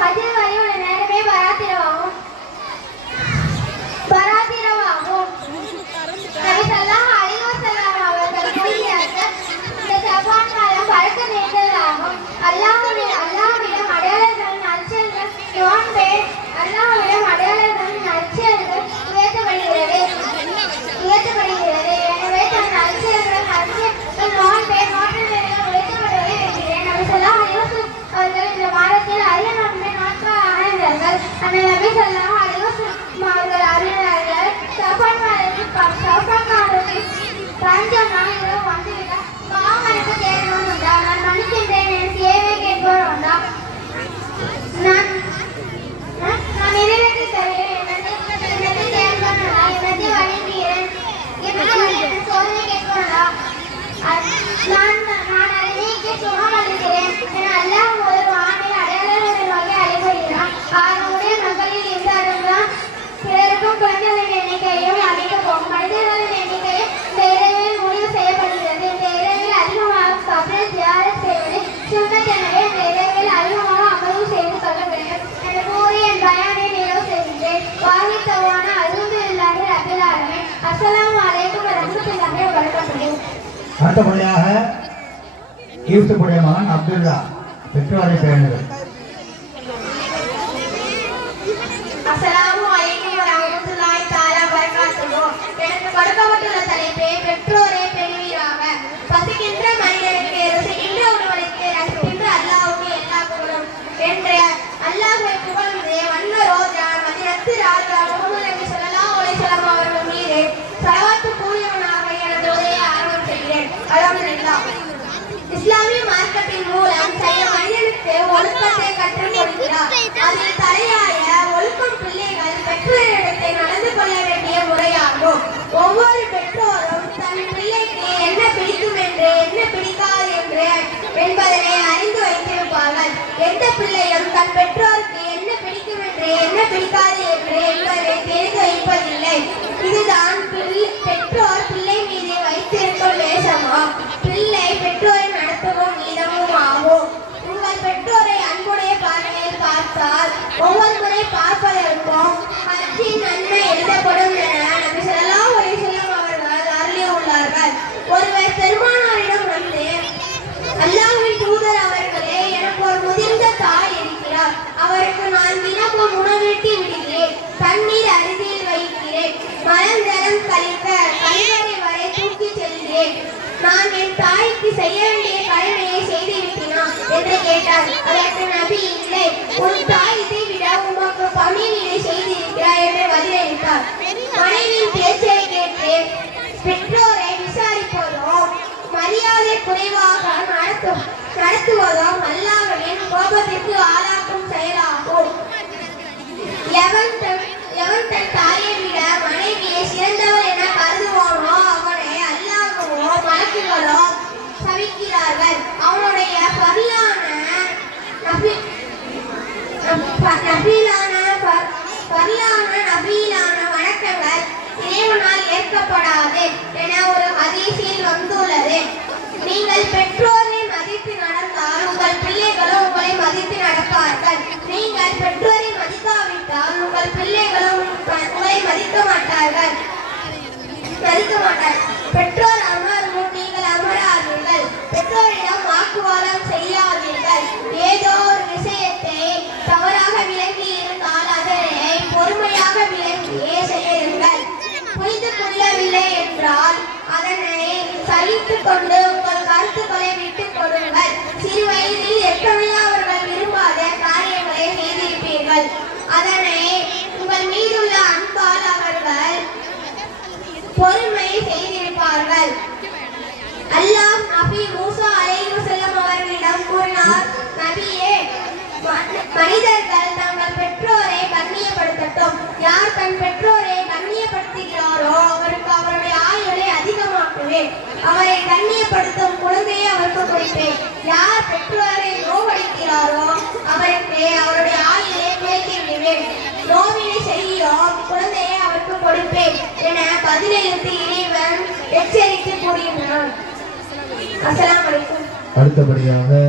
மகன் முதல் 还没来，没来的。இல்லாஹி ரபில் அஸ்ஸலாமு அலைக்கும் வரஹ்மத்துல்லாஹி அடுத்தபடியாக மகன் அப்துல்லா பெற்றோரை பேணுங்கள் மூலம் செய்ய ஒழுக்கத்தை கற்றுக் கொடுக்கிறார் அதில் தலையாய ஒழுக்கம் பிள்ளைகள் பெற்றோரிடத்தை நடந்து கொள்ள வேண்டிய முறையாகும். ஒவ்வொரு பெற்றோரும் தன் பிள்ளைக்கு என்ன பிடிக்கும் என்று என்ன பிடிக்காது என்று என்பதனை அறிந்து வைத்திருப்பார்கள். எந்த பிள்ளையும் தன் பெற்றோருக்கு என்ன பிடிக்கும் என்று என்ன பிடிக்காது ஒவ்வொரு முறை பார்ப்பதற்கும் ஹஜ்ஜின் நன்மை எழுதப்படும் என நபி ஸல்லல்லாஹு அலைஹி வஸல்லம் அவர்கள் அருளியுள்ளார்கள் ஒருவர் பெருமானாரிடம் வந்து அல்லாஹ்வின் தூதர் அவர்களே எனக்கு ஒரு முதிர்ந்த தாய் இருக்கிறார். அவருக்கு நான் தினமும் உணவீட்டி விடுகிறேன். தண்ணீர் அருகில் வைக்கிறேன். மலம் தரம் கழிக்க கழிவறை வரை தூக்கி செல்கிறேன். நான் என் தாய்க்கு செய்ய வேண்டிய கடமையை செய்து விட்டேனா? என்று கேட்டார். குறைவாக நடத்து நடத்துவதும் அல்லாஹ்வின் கோபத்திற்கு ஆளாக்கும் செயலாகும். எவன் எவன் தன் தாயை விட மனைவியை சிறந்தவர் என கருதுவானோ அவனை அல்லாஹ்வோ மலக்குகளோ சவிக்கிறார்கள். அவனுடைய பரியான நபி நபீலான பரியான நபீலான வணக்கங்கள் இறைவனால் ஏற்கப்படாது என ஒரு அதிசயில் வந்துள்ளது. மதித்து நீங்கள் பெற்றோரை மதிக்காவிட்டால் உங்கள் பிள்ளைகளும் உங்களை மதிக்க மாட்டார்கள். மதிக்க மாட்டார் பெற்றோர் அமரும் நீங்கள் அமராதீர்கள். பெற்றோரிடம் வாக்குவாதம் செய்யாதீர்கள். ஏதோ ஒரு விஷயத்தை தவறாக விளங்கி இருந்தால் அதனை பொறுமையாக விளங்கியே செய்யுங்கள். புரிந்து கொள்ளவில்லை என்றால் அதனை சகித்துக் கொண்டு நபி மூசா அலைஹி வஸல்லம் அவர்களிடம் கூறினார் நபியே மனிதர்கள் தங்கள் பெற்றோரை கண்ணியப்படுத்தட்டும். யார் தன் பெற்றோரை கண்ணியப்படுத்துகிறாரோ அவருக்கு அவருடைய ஆயுளை அதிகமாக்குவேன். அவரை கண்ணியப்படுத்தும் குழந்தையை அவருக்கு கொடுப்பேன். யார் பெற்றோரை நோவடிக்கிறாரோ அவருக்கு அவருடைய ஆயுளை குறைத்து விடுவேன் நோவினை செய்யும் குழந்தையை அவருக்கு கொடுப்பேன் என பதிலளித்து இறைவன் எச்சரித்து கூறுகின்றனர் அடுத்தபடியாக